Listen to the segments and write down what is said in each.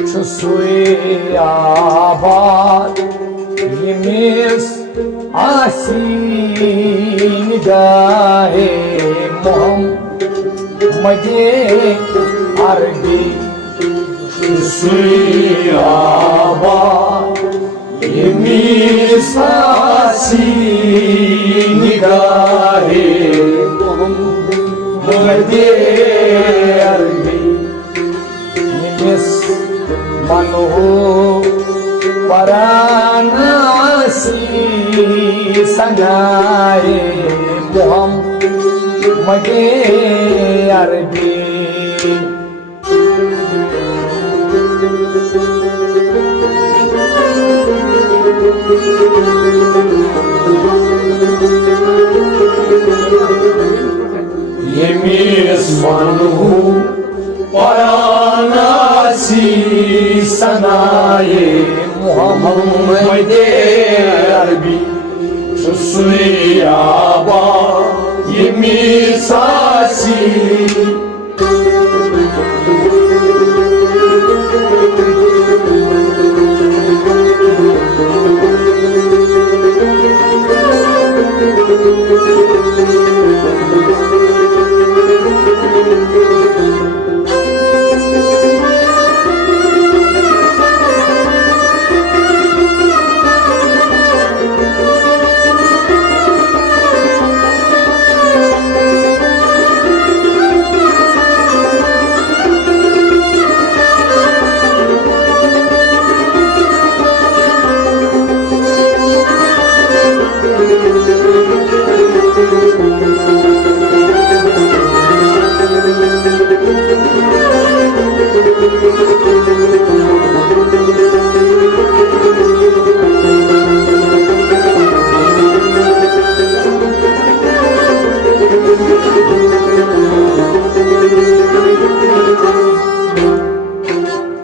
Çusuy abad yemiz asin gahe Muhammadi arbi Çusuy abad yemiz asin gahe Muhammadi arbi Yemiz Manuhu Varanasi Sanaye Muhammadi Arbi Yemiz Manuhu Varanasi Sanaye Muhammadi Arbi Çusuy abad yemiz asin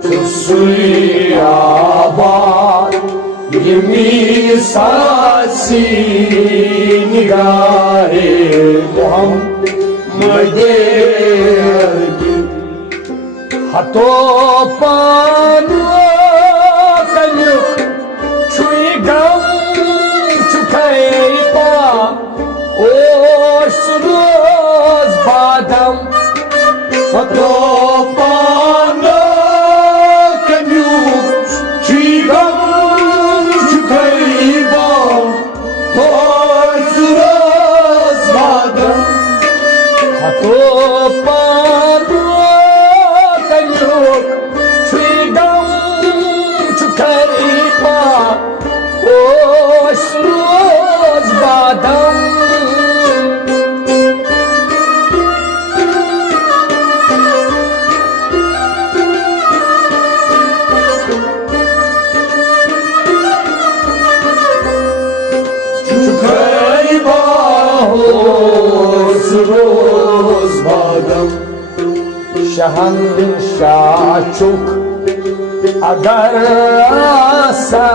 Çusuy abad yemiz asin gahe Muhammadi Arbi Hato panu kanyuk Chui gam chukai pa Osh roz badam Hato panu kanyuk Chui gam chukai pa Osh roz badam Hato panu Oşruz badam Çukay oşruz badam Şahanşah çok Agar asa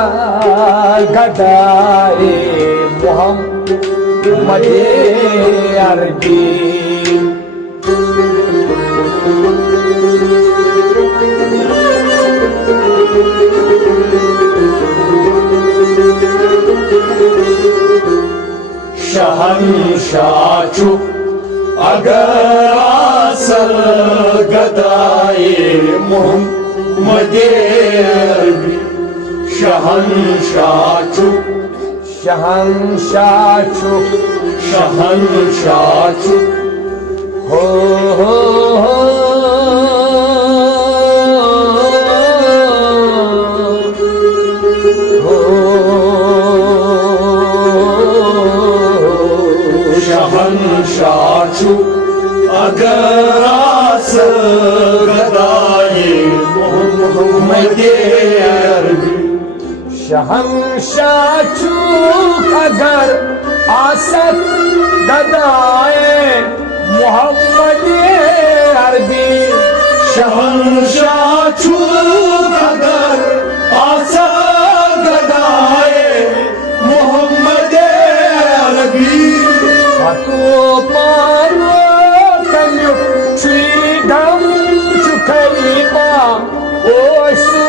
gadaye Muhammadi Arbi Şahanşah çok agar asa gadaye Muhammadi Arbi Şahanşah çok Ho ho ho Şahanşah çok agar asa gadaye Muhammadi Arbi Şahanşah çok agar asat gadaye Muhammadi Arbi Şahanşah çok agar asat gadaye Muhammadi Arbi Hato panu kanyuk Chui gam chukai pa Osh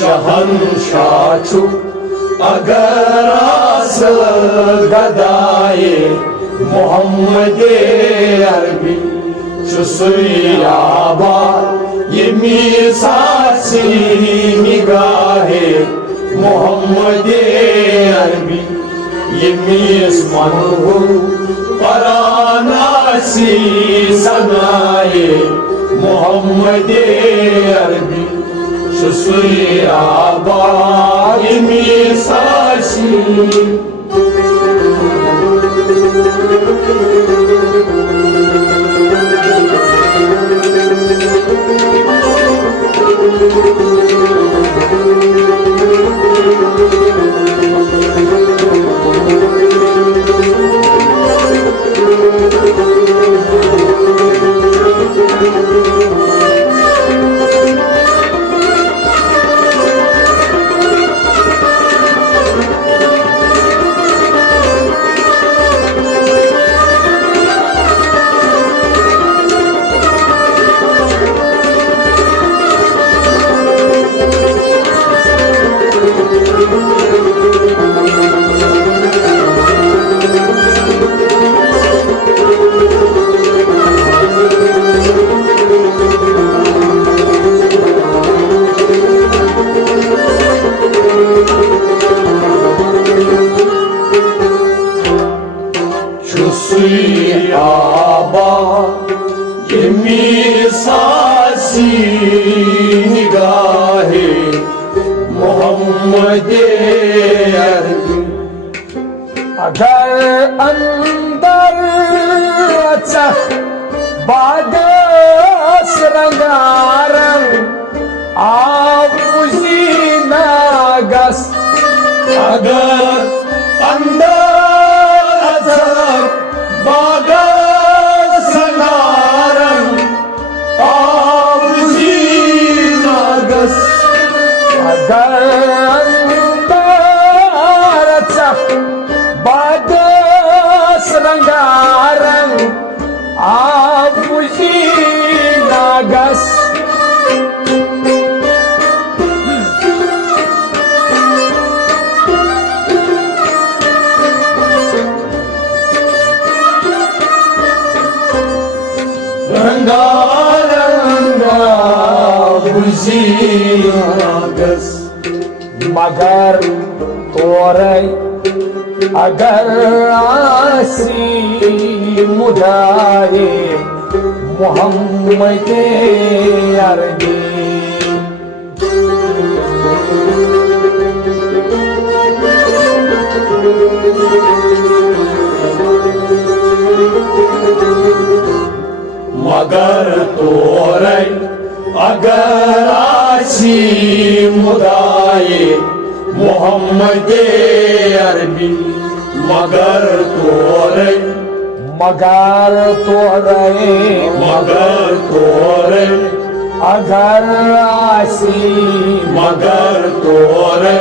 शहंशाहू अगर असं गदाये मोहम्मद अरबी सुसुयाबा yummy सासी निगाहे मोहम्मद अरबी यमीस मनहु परानासी सनाए मोहम्मद अरबी सुसुयाबा yummy सासी सुसुयाबा yummy सासी निगाहे मोहम्मद अरबी अगर अंदर बादस रंगारंग आपुजी नागस अगर अंदर बागस रंगारंग आपुजी नागस अगर अंदर बादस रंगारंग आपुजी नागस रंगारंगा बुझीनागस मगर तोरे अगर आसी मुदाए मोहम्मद अरबी मगर तोरे अगर आसी मुदाए मोहम्मद अरबी मगर तोरे मगर तोरे अगर आसी मगर तोरे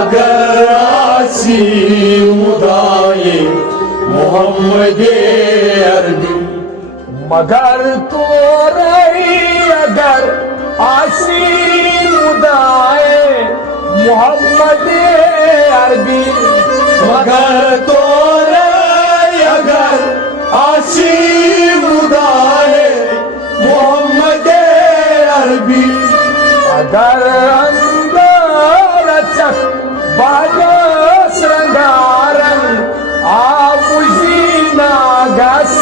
अगर आसी मुदाए मोहम्मद अरबी मगर तोरे अगर आसी मुदाए मोहम्मद अरबी मगर तोरे अगर आसी मुदाए मोहम्मद अरबी अगर अंदर बागस रंगारंग आपुजी नागस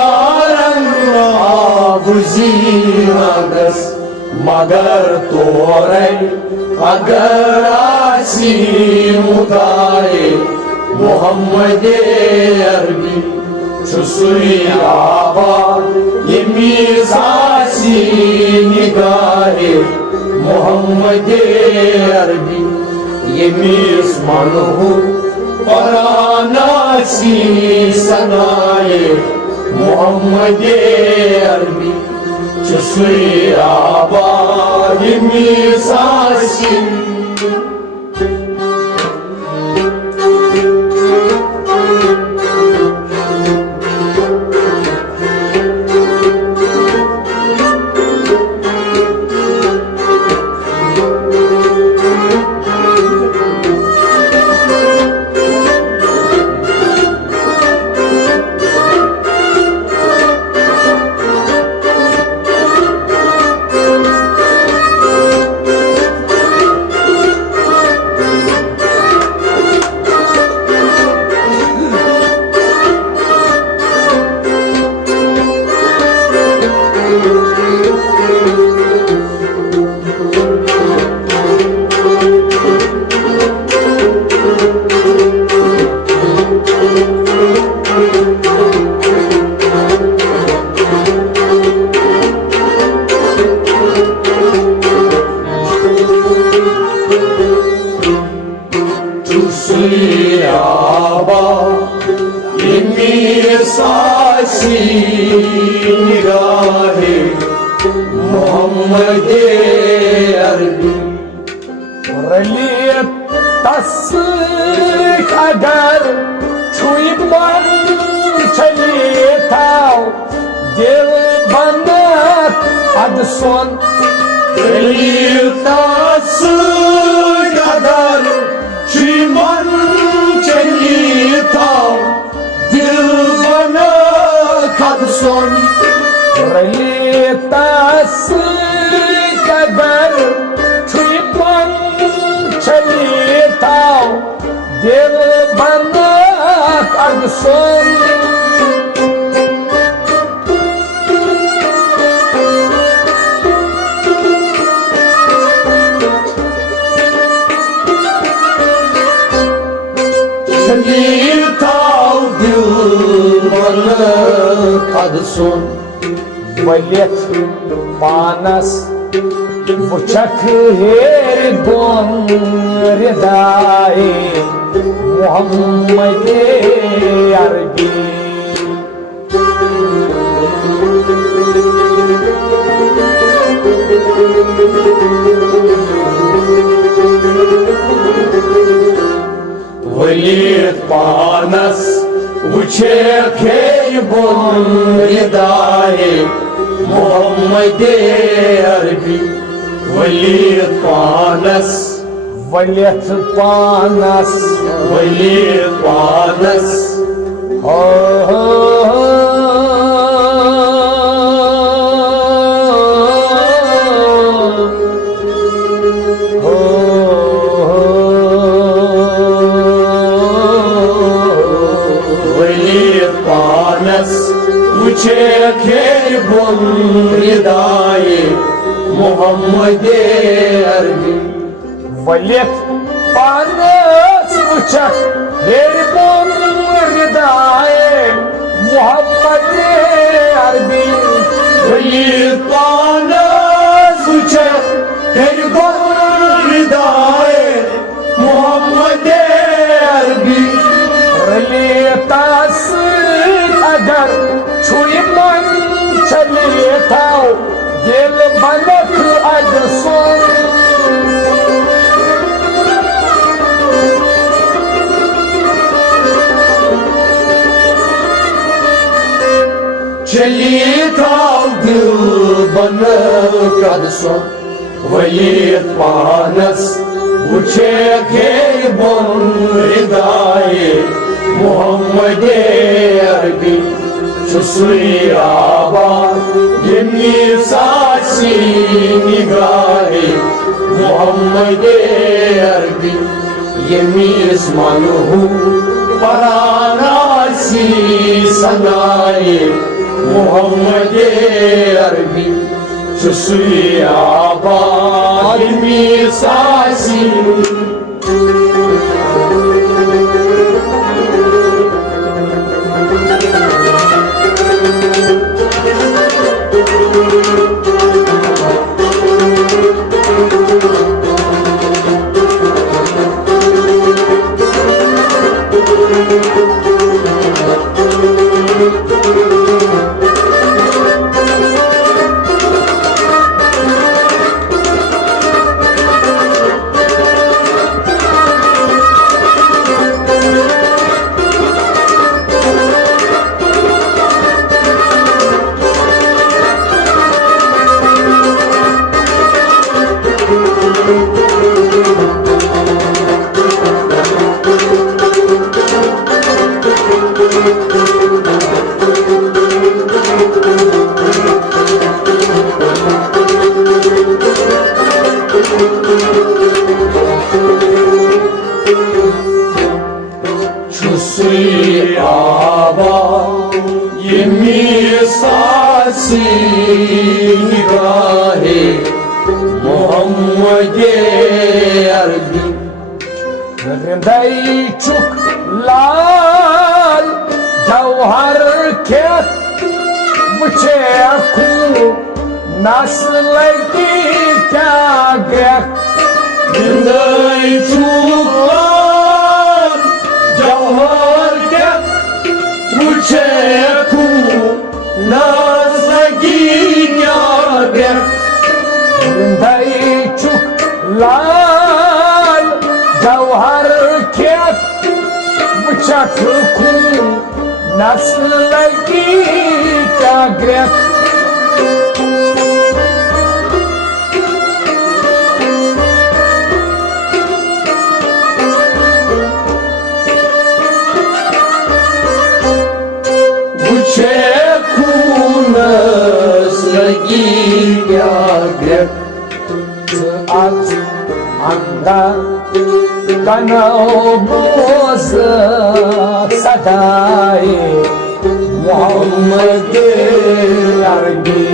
रंगारंगा बुझीनागस मगर तोरे अगर आसी मुदाए मोहम्मद अरबी सुसुयाबा यमी सासी निगाहे मोहम्मद अरबी यमी मनहु परानासी सनाए मोहम्मद अरबी सुसुयाबा यमी सासी सासी निगाहे मोहम्मद अरबी रलियत तस्क अगर छुई मन चलिए थाव दिल बनत अद सोन तास अगर श्रीमन चली था दिल बना खद सुन रलियत तस्क अगर छुई मन चलिए थाव दिल बनत अद सोन चली था दिल बना खद सुन वलियत पानस वुचक हेर बोन रिदाए मोहम्मद अरबी वलियत पानस वुचे खेर बोन रिदाए मोहम्मद अरबी वलियत पानस वलियत पानस वलियत पानस हो वलियत पानस वुचे खेर बोन रिदाए मोहम्मद अरबी वलियत पानस वुचक हेर बोन रिदाए मोहम्मद अरबी वलियत पानस वुचे खेर बोन रिदाए मोहम्मद अरबी रलियतास अगर छुई मन चलिए थाव दिल बनक अद सोन चलिए था दिल बना खद सुन वलियत पानस वुचे खेर बोन रिदाए मोहम्मद अरबी सुसुई आबाद यमी सासी निगाहे मोहम्मद अरबी यमी मनु परानासी सनाए मोहम्मद अरबी सुसुई आबाद यमी सासी छुसी आबा यमी सासी निगाहे मोहम्मद अरबी रिंदई चुक लाल जौहर के मुझे खू नस्ल लगी क्या गया रिंदई चुक लाल जौहर के मुझे नस्लगी क्या ग्रह मुझे खूनस लगी क्या ग्रह आज अंदर कनौ बोझ सदाए मोहम्मद अरबी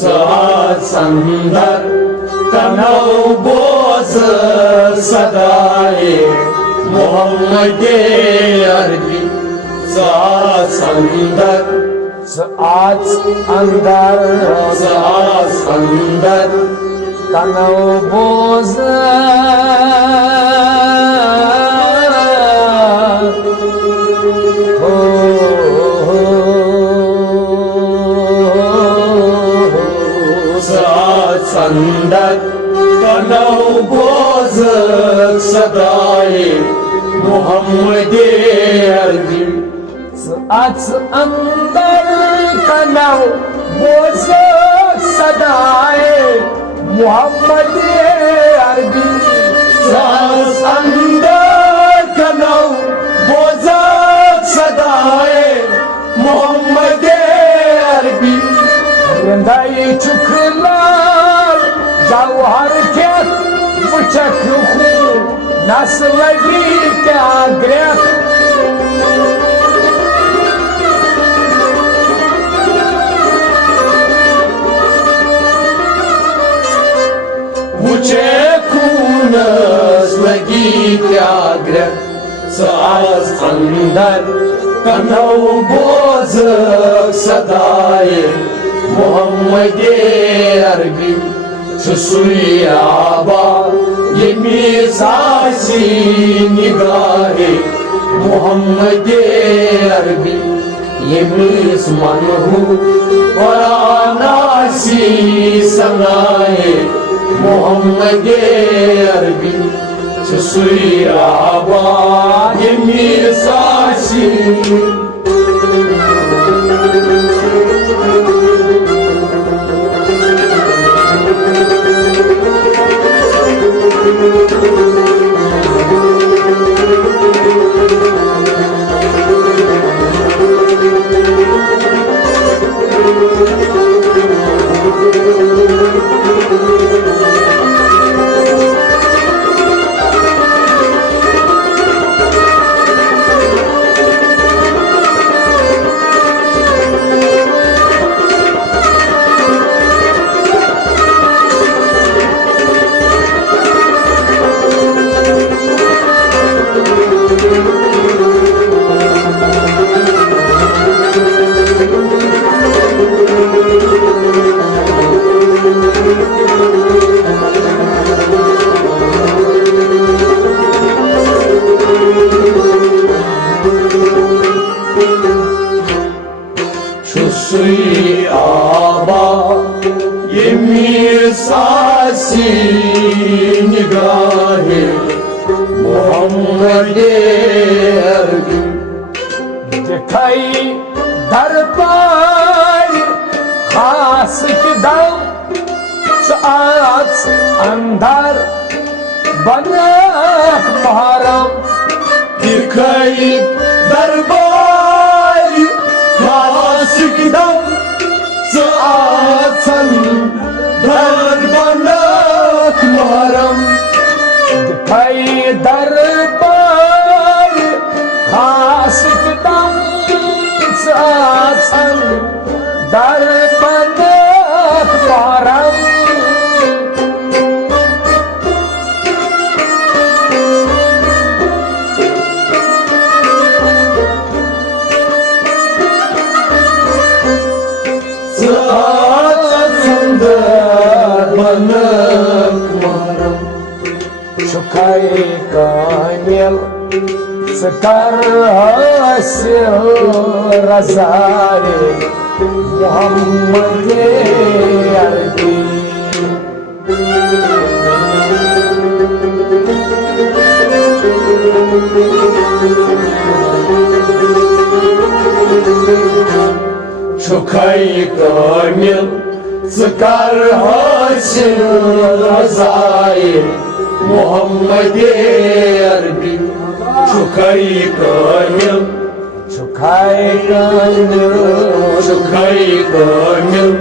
सात संदर कनौ बोझ सदाए मोहम्मद अरबी सात संदर आज अंदर सात संदर कनौ बोझ संदर कनौ बोझ सदाए मोहम्मद अरबी आज अंदर कनौ बोझ सदाए मोहम्मद अरबी सात अंदर कनौ बोझ सदाए मोहम्मद अरबी रंदाई चुकलाल जौहर के बुचक खून नस्लगी क्या ग्रह मुझे खूनस लगी क्या ग्रह सात अंदर कनौ बोझ सदाए मोहम्मद अरबी सुसुयाबा ये मिसासी निगाहे मोहम्मद अरबी ये मिस मनहू वरानासी सनाए मोहम्मद अरबी सुसुयाबा ये मिसासी सुसुयाबा ये मिसासी निगाहे मोहम्मद अरबी दिखाई दरबार खास दम आज अंदर बनक मुहर्रम दिखाई दरबार खास दम सासन दरबार मुहर्रम दिखाई दरबार खास दम सासन दरबार Muharram Sukai kanil sekar hasil razai محمد عربي Шукай камил, цикар хасин разай, Мухаммаде Арби. Шукай камил, Чукай камил, шукай камил,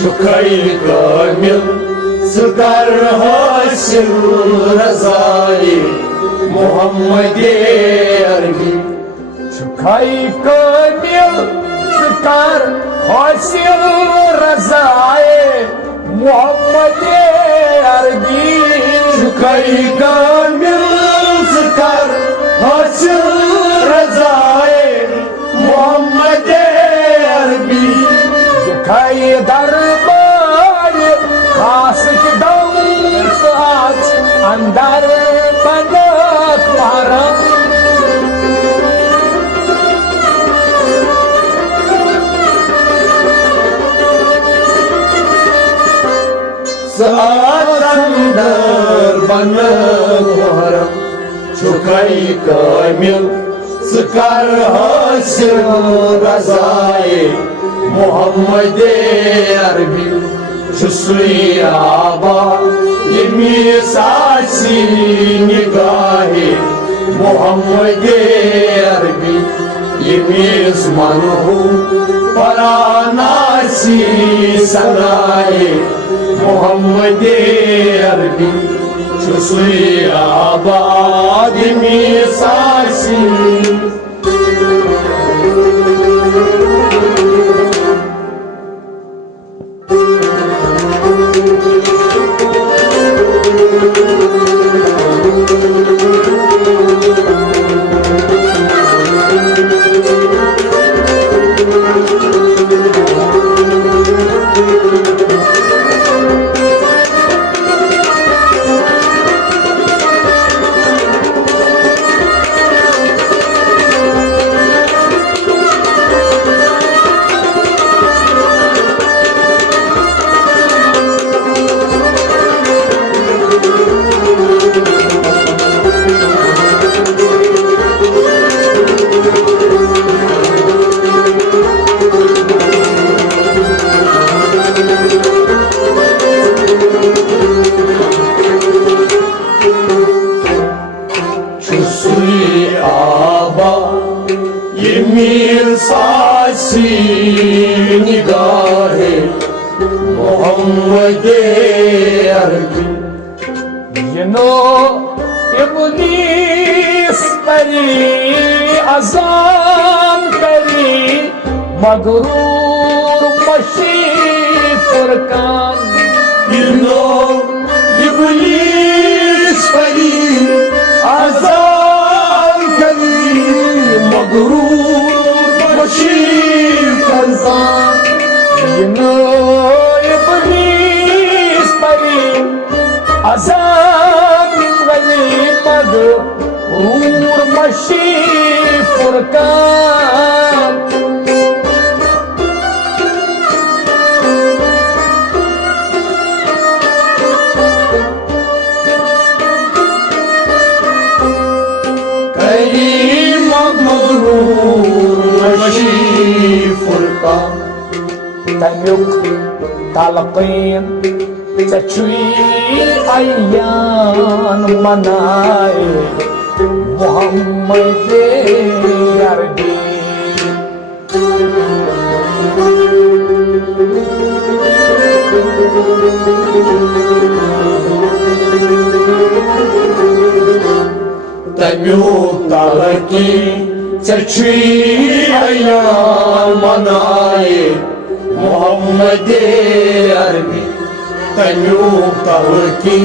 шукай камил, цикар хасин разай, Мухаммаде Арби. Чукай камил, цикар хасин разай, Мухаммаде Арби. Шукай камил, цикар хасин разай, Мухаммаде Арби. Кай дарбар खास दम साथ अंदर बनत मारा Saat andar banat muharram, Şukay kamil, sıkar hasil razai, Muhammad-e Arbi. Şusri aba, yemi sasi nigahi, Muhammad-e Arbi. Yemi zmanhu, paranasi sanayi, Muhammad-e Arbi. Şusri aba, yemi sasi. Şusri aba, yemir sasi nigahe, Muhammad-e Arbi. यनो इब्लीस परी अजान करी मगरूर मशी Furqan Yino iblis pari, azan kari, magrur bashir karzan. यनो इब्लीस परी अजान करी मगरूर मशी Furqan Karim magrur bashir furqan. تميك talqin تشوي أيام مناي محمد يربي Tamyuk talaki Çeçvi ayyan manay Muhammed-i Arbi. Tamyuk talaki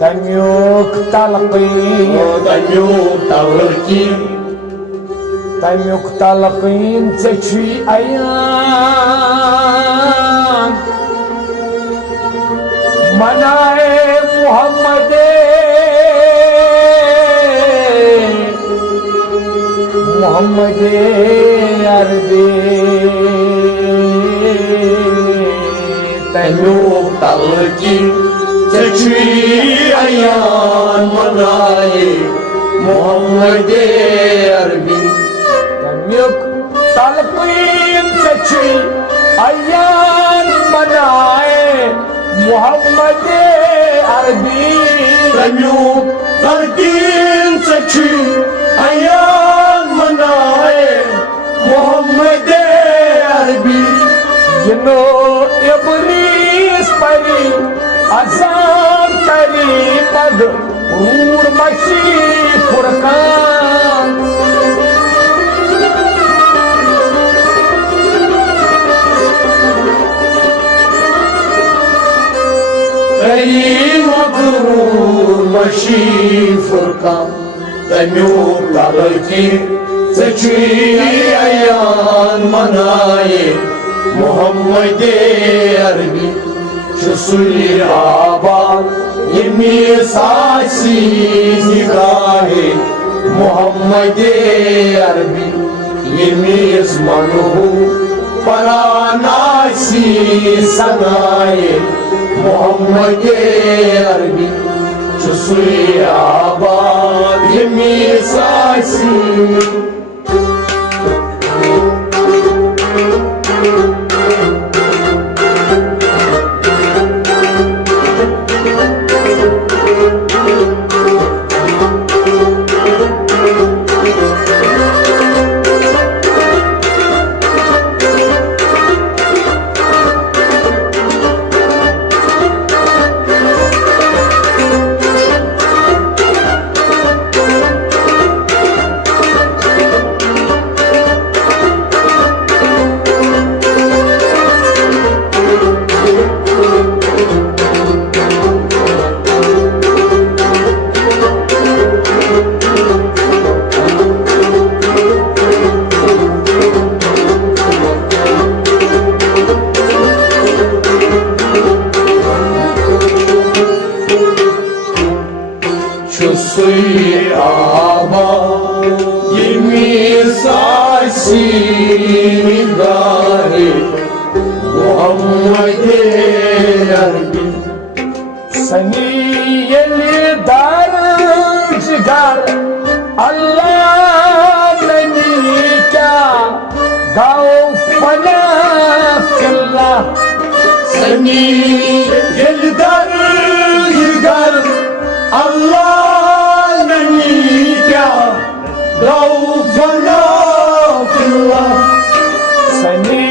تميك talqin Tamyuk talaki تمیُک تلقیٖن ژےٚ چھُے عیان منائے محمد محمد عربی تمیُک تلقیٖن ژےٚ چھُے عیان منائے محمد عربی تمیُک تلقیٖن ژےٚ چھُے عیان منائے محمد عربی تمیُک تلقیٖن ژےٚ چھُے عیان منائے محمد عربی یِنو اِبلیٖس پری عذاب کری پد روٗر مشی فرقان ای مغرور مشی فرقان تمیُک تلقیٖن ژےٚ چھُے عیان منائے محمد عربی چھُ سُے آباد ییٚمِس آسہِ نگاہے محمد عربی ییٚمِس منہوٗ پران آسہِ سنائے محمد عربی چھُ سُے آباد ییٚمِس آسہِ سُے آباد ییٚمِس آسہِ نگاہے محمد عربی سنی ییٚلہِ درج گر اللہ نبی کیٛاہ گو فنا فِلّہ سنی ییٚلہِ درج گر اللہ نبی کیٛاہ گو فنا فِلّہ سنی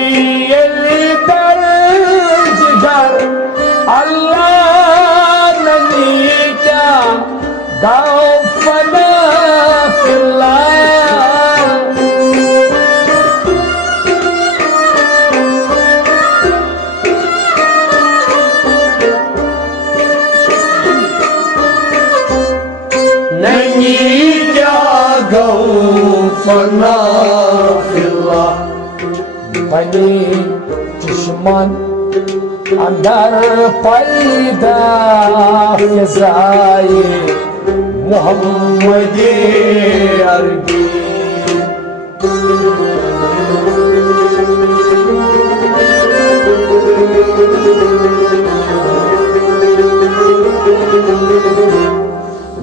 ییٚلہِ درج گر اللہ نبی کیٛاہ گو فنا فِلّہ گو فنا فِلّہ بنی چشمن اندر پیدا فضائے محمد عربی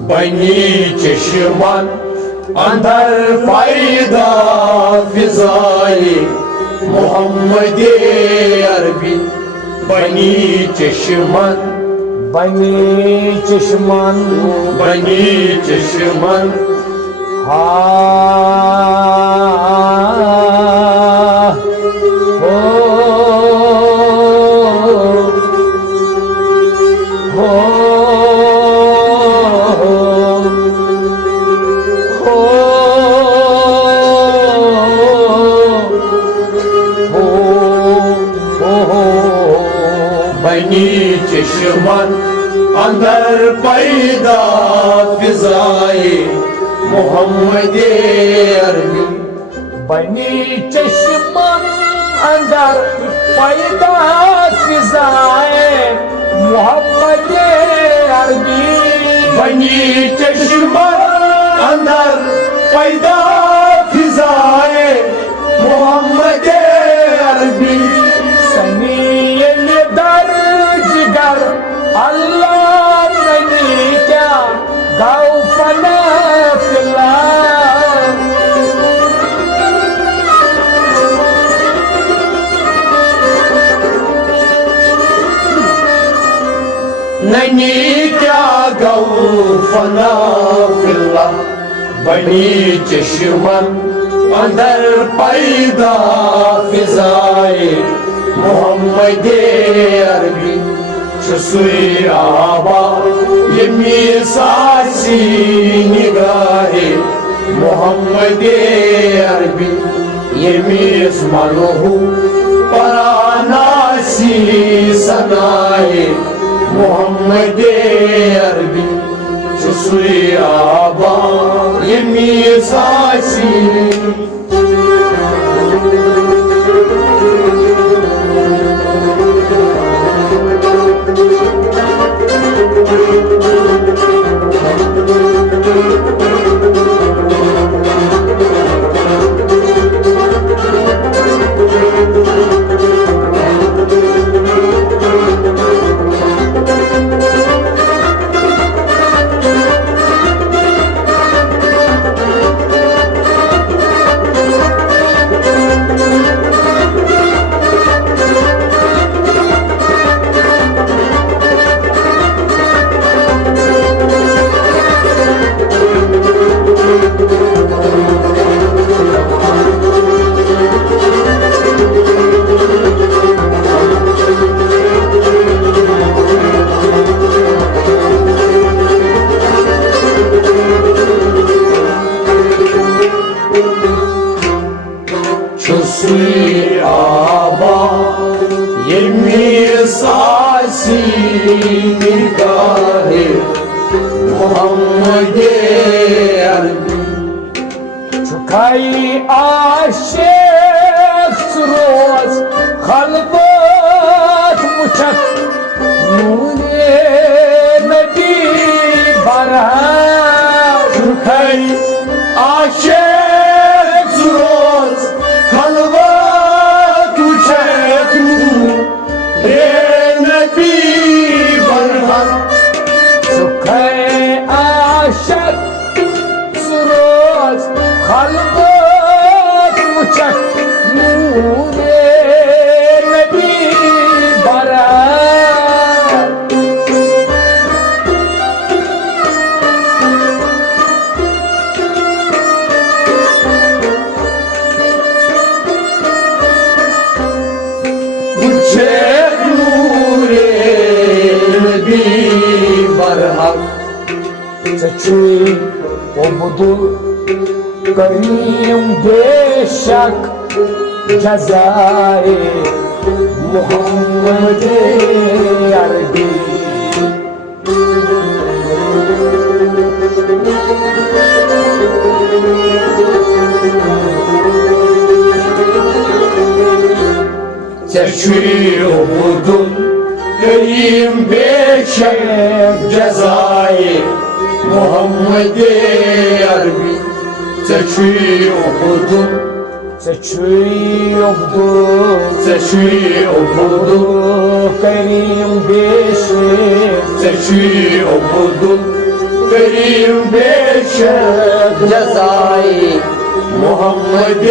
بنی چشمن اندر پیدا فضائے محمد عربی بنی چشمن بنی چشمن بنی چشمن بنی چشمن اندر پیدا فضائے محمد عربی बनी चश्मन अंदर पैदा फिजाए मोहम्मद अरबी बनी चश्मन अंदर पैदा फिजाए मोहम्मद अरबी सनी दर जिगर अल्लाह नहीं क्या गाँव फना फिला नहीं क्या गऊ फना फिल्ला बनी चश्मन अंदर पैदा फिजाए मोहम्मद अरबी छुसुई आबा यमी सासी निगाहे मोहम्मद अरबी यमी मनुहु परानासी सनाए मोहम्मद अरबी छुसुई आबा यमी सासी छुसुई आबा यमी सासी निगाहे मोहम्मद अरबी चुकाई आशिक रोज खलबत मुचक नूरे नबी बरहा चुकाई आशिक रोज खलबत मुचक नूरे नबी बरहा चुकाई आशिक रोज खलबत मुचक नूरे नबी बरहा Çeçi obudur karim beşak cezai Muhammed Arabi Çeçi obudur karim beşak cezai Muhammed Arabi Çeçi okudum Çeçi obudur Çeçi okudum karim beşak Çeçi okudum Kerim beşer cezai Muhammed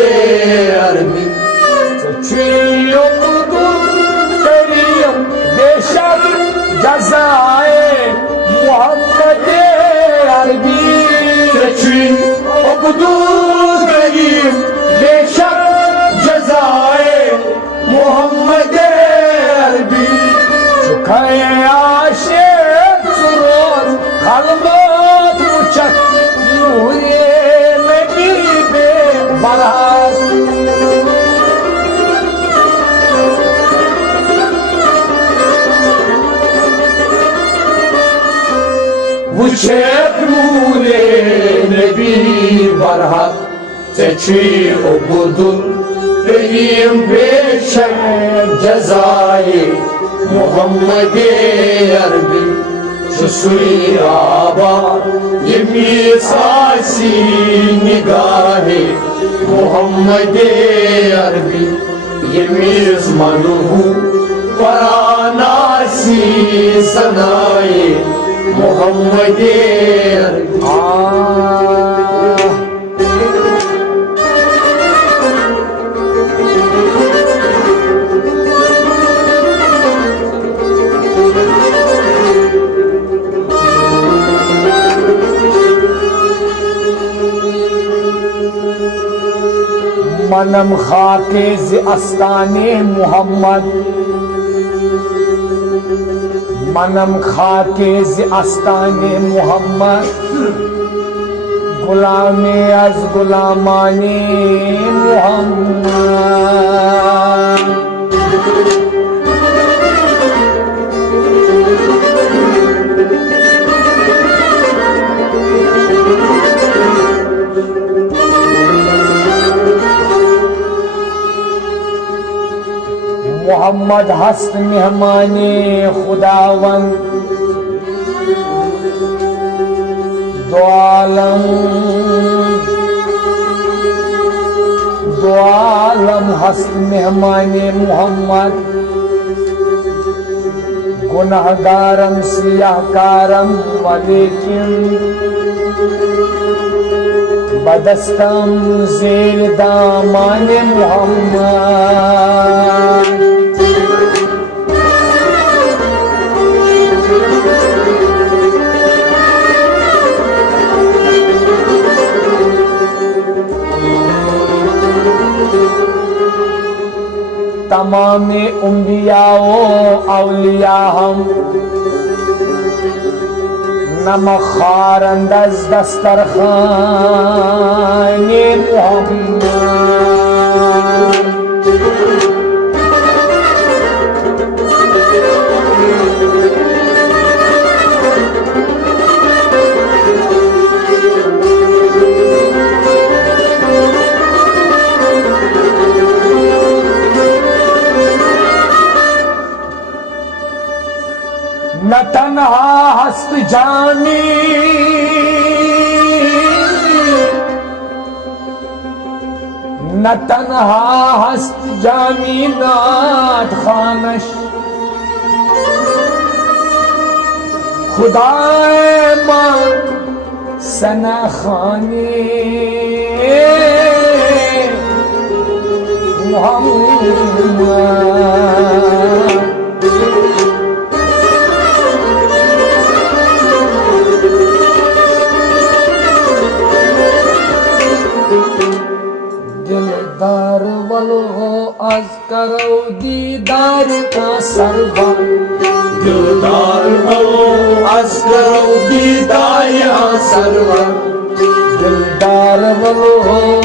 Arabi Çeçi obudur karim beşak cezai Muhammed Arabi Çeçi okudum Kerim beşer cezai Muhammed Arabi Çukaya aşık surat kalbat uçak Nuriye gibi baraz Bu çek nure nebi barhat Çeçi okudun Kıyım beşer cezayı Muhammed-i Erbil Çusuy aba Yemi sasi nigahi Muhammed-i Erbil Yemi zmanuhu Paranasi sanayi Muhammed-i Erbil मनम खाके आस्ताने मोहम्मद मनम खाके आस्ताने मोहम्मद गुलामे अज गुलामाने मोहम्मद मोहम्मद हस्त मेहमाने खुदावन दो आलम हस्त मेहमाने मोहम्मद गुनहगारम सियाहकारम वलेकिन बदस्तम ज़ेर दामाने मोहम्मद तमाम अंबियाओ औलिया हम नमक खारंदज दस्तरखाने मोहम्मद न तन्हा हस्त जानी न तन्हा हस्त जामी नाथ खानश खुदाए मां सना खाने मोहम्मद दिलदार वालो आज करो दीदार का सरवर दिलदार वालो आज करो दीदार या सरवर दिलदार वालो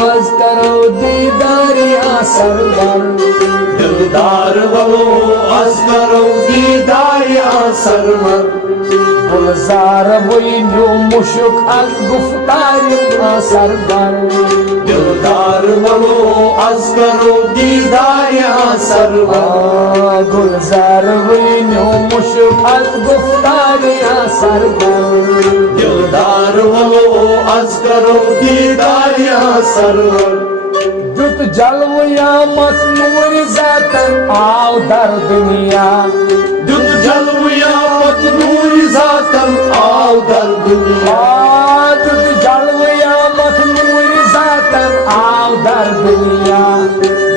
आज करो दीदार या सरवर दिलदार वालो आज करो दीदार या सरवर गुलजार वही जो मुशक अल गुफ्तार का सरवर दिलदार वालो आज करो दीदार या सरवर गुलजार वही जो मुशक अल गुफ्तार या सरवर दिलदार वालो आज करो दीदार या सरवर जुत जलव या मत नूर जातन आओ दर दुनिया जुत जलव या मत नूर जातन आओ दर दुनिया जुत जलव या मत नूर जातन आओ दर दुनिया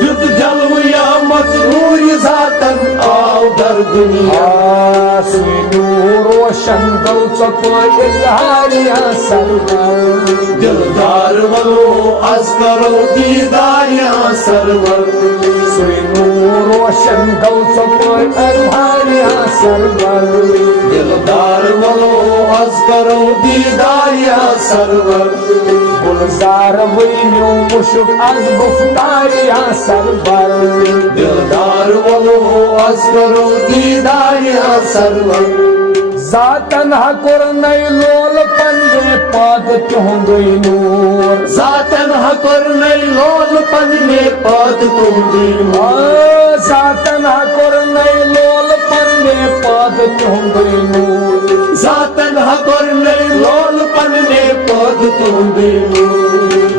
जुत जलव या मत नूर जातन आओ दर दुनिया सुई नूर रोशन गौ चको इजहार या सरवर दिलदार वालो आज करो दीदार या सरवर सुई नूर रोशन गौ चको इजहार या सरवर दिलदार वालो आज करो दीदार या सरवर गुलजार वही मुशक आज गुफ्तार या सरवर दिलदार वालो आज करो दीदार या सरवर जातन हकुर नई लोल पंजे पाद तुहंदुई नूर जातन हा करने लोल पन्ने पद तुंदिनु जातन हा करने लोल पन्ने पद तुंदिनु जातन हा करने लोल पन्ने पद तुंदिनु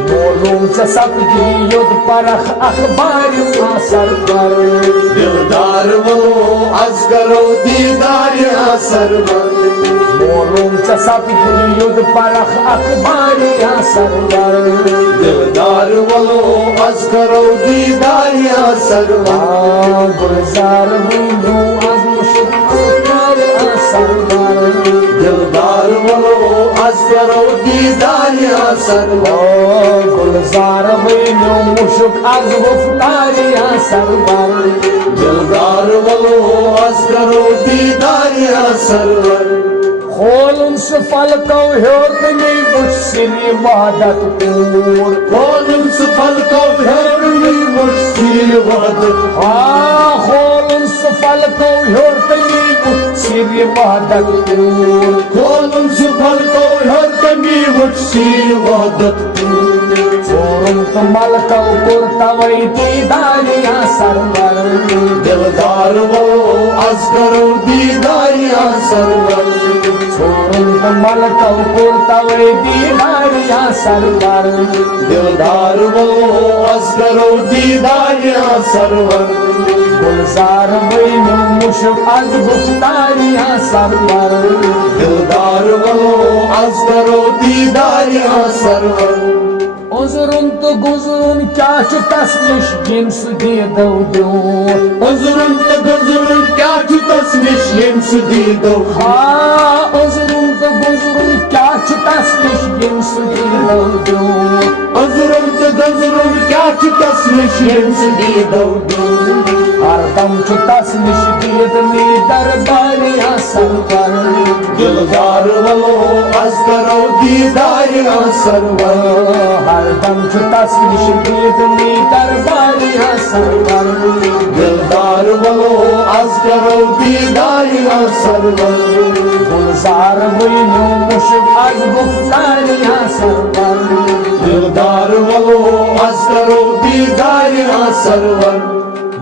मोलूंच सपदी युद्ध परख अखबार असर कर दिलदार वलो असगरो दीदार असर मोलूंच सपदी युद्ध परख अखबार असर कर दिलदार वलो असगरो दीदार असर गुलजार हुई आज मुश्किल असर कर दिलदार वलो असगरो दीदार असर गुलजार हुई मुश्क आज गुफ्तार असर कर दिलदार वलो असगरो दीदार असर खोलुन सफल को ह्योतनी मुश्किल वहदत पूर खोलुन सफल को ह्योतनी मुश्किल वहदत खोलुन सफल को ह्योतनी मुश्किल वहदत पूर खोलुन सफल को ह्योतनी मुश्किल वहदत चोरुम कमल को कुर्तवई दीदारिया सरवर दिलदार वो असगरो दीदारिया सरवर चोरुम कमल को कुर्तवई दीदारिया सरवर दिलदार वो असगरो दीदारिया सरवर गुलजार हुई मुश्क आज गुफ्तारिया सरवर दिलदार वो असगरो दीदारिया सरवर उज़रुन तो गुज़रुन क्या छु तस्निश जिन्स दीदो दो उज़रुन तो गुज़रुन क्या छु तस्निश जिन्स दीदो उज़रुन तो गुज़रुन क्या छु तस्निश जिन्स दीदो दो उज़रुन तो गुज़रुन क्या छु तस्निश जिन्स दीदो दो हरदम छु तस्निश दीदनी दरबारिया सरवर दिलदार वलो असगरो दीदारिया सरवर हरदम छु तस्निश दीदनी दरबारिया सरवर दिलदार वलो असगरो दीदारिया सरवर गुलजार हुई मुश्क आज गुफ्तारिया सरवर दिलदार वलो असगरो दीदारिया सरवर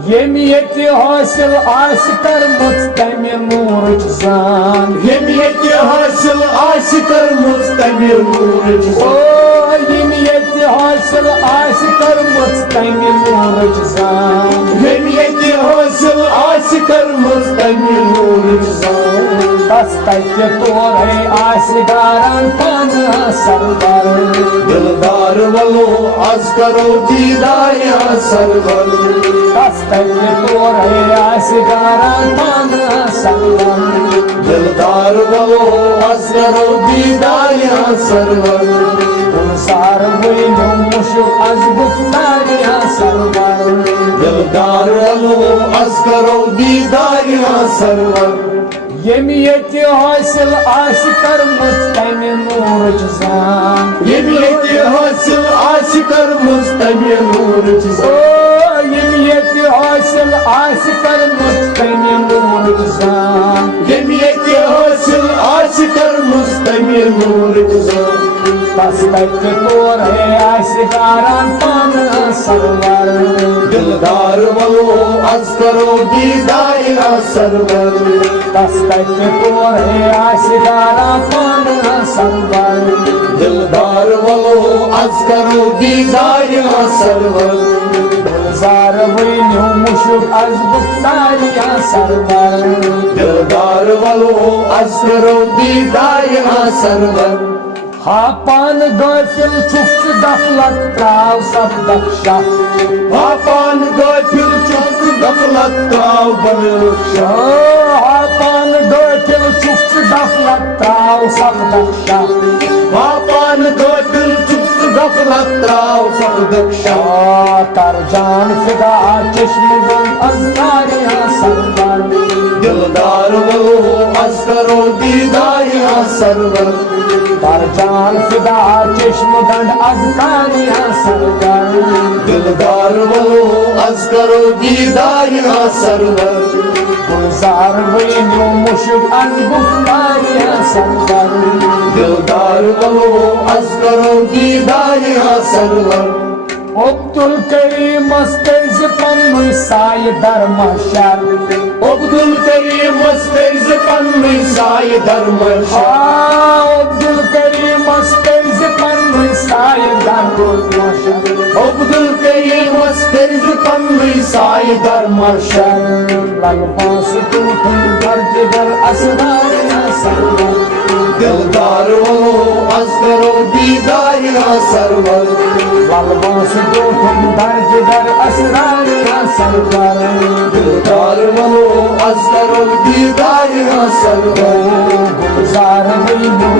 यमियत हासिल आस कर मुस्तमे नूर जान यमियत हासिल आस कर मुस्तमे नूर जान यमियत हासिल आस कर मुस्तमे नूर जान यमियत हासिल आस कर मुस्तमे नूर जान दस्तक तोर है आस गारान पान सरवर दिलदार वलो असगरो दीदारिया सरवर दस्तक तोर है आस गारान पान सरवर दिलदार वलो असगरो दीदारिया सरवर गुलजार हुई मुश्क आज गुफ्तारिया सरवर दिलदार वलो असगरो दीदारिया सरवर यमियत हासिल आस कर मुस्तमे नूर जान यमियत हासिल आस कर मुस्तमे नूर जान यमियत हासिल आस कर मुस्तमे नूर जान यमियत हासिल आस कर मुस्तमे नूर जान दस्तक तोर है आस गारान पान सरवर दिलदार वलो असगरो दीदारिया सरवर दस्तक तोर है आस गारान पान सरवर दिलदार वलो असगरो दीदारिया सरवर गुलजार हुई मुश्क आज गुफ्तारिया सरवर दिलदार वलो असगरो दीदारिया सरवर हापान गफिल छुफ गफलत त्राव सब दक्षा हापान गफिल छुफ गफलत त्राव बलक्षा हापान गफिल छुफ गफलत त्राव सब दक्षा हापान गफिल छुफ गफलत त्राव सब दक्षा कर जान फिदा चश्म गम अज़कारिया सरवर दिलदार वलो असगरो दीदारिया सरवर कर जान फिदा चश्म गंड अज़कारिया सरवर दिलदार वलो असगरो करो दीदार या सरवर गुलजार वैनो मुश्क अज गुफ्तार या सरवर दिलदार वालो अज करो दीदार या सरवर अब्दुल करीम मस्तैज पन्नुई साय दर महशर अब्दुल करीम मस्तैज पन्नुई साय दर महशर अब्दुल करीम मस्तैज पन्नुई साय दर महशर अब्दुल करीम मस्तैज पन्नुई साय दर महशर ललबास तूफन दर्ज दर असरार या सरवर दिलदार वालो अज करो दीदार या सरवर ललबास तूफन दर्ज दर असरार या सरवर दिलदार वालो अज करो दीदार या सरवर गुलजार वैनो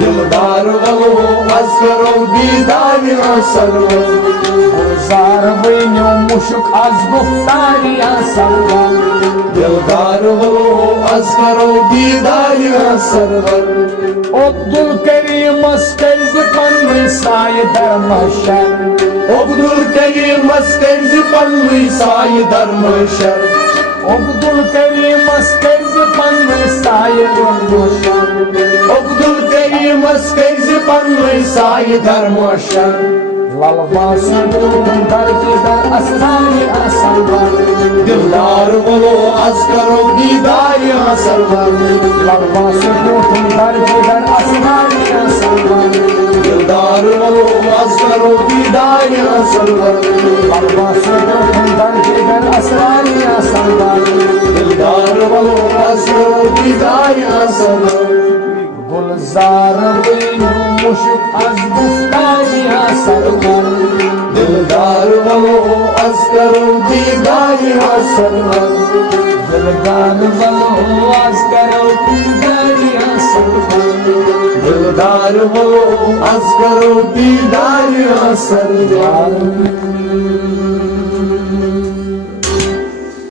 दिलदार वालो अज करो दीदार या सरवर गुलजार वैनो मुश्क अज गुफ्तार या सरवर दिलदार वालो अज करो दीदार या सरवर अब्दुल करीम मस्तैज पन्नुई साय दर महशर अब्दुल करीम मस्तैज पन्नुई साय दर महशर अब्दुल करीम मस्तैज पन्नुई साय दर महशर अब्दुल करीम मस्तैज पन्नुई साय दर महशर ललबास तूफन दर्ज दर असरार या सरवर दिलदार वालो अज करो दीदार या सरवर ललबास तूफन दर्ज दर असरार या सरवर दिलदार वालो अज करो दीदार या सरवर ललबास तूफन दर्ज दर असरार या सरवर दिलदार वालो अज करो दीदार या सरवर गुलजार वैनो मुश्क अज गुफ्तार या सरवर दिलदार वालो अज करो दीदार या सरवर दिलदार वालो अज करो दीदार या सरवर दिलदार वालो अज करो दीदार या सरवर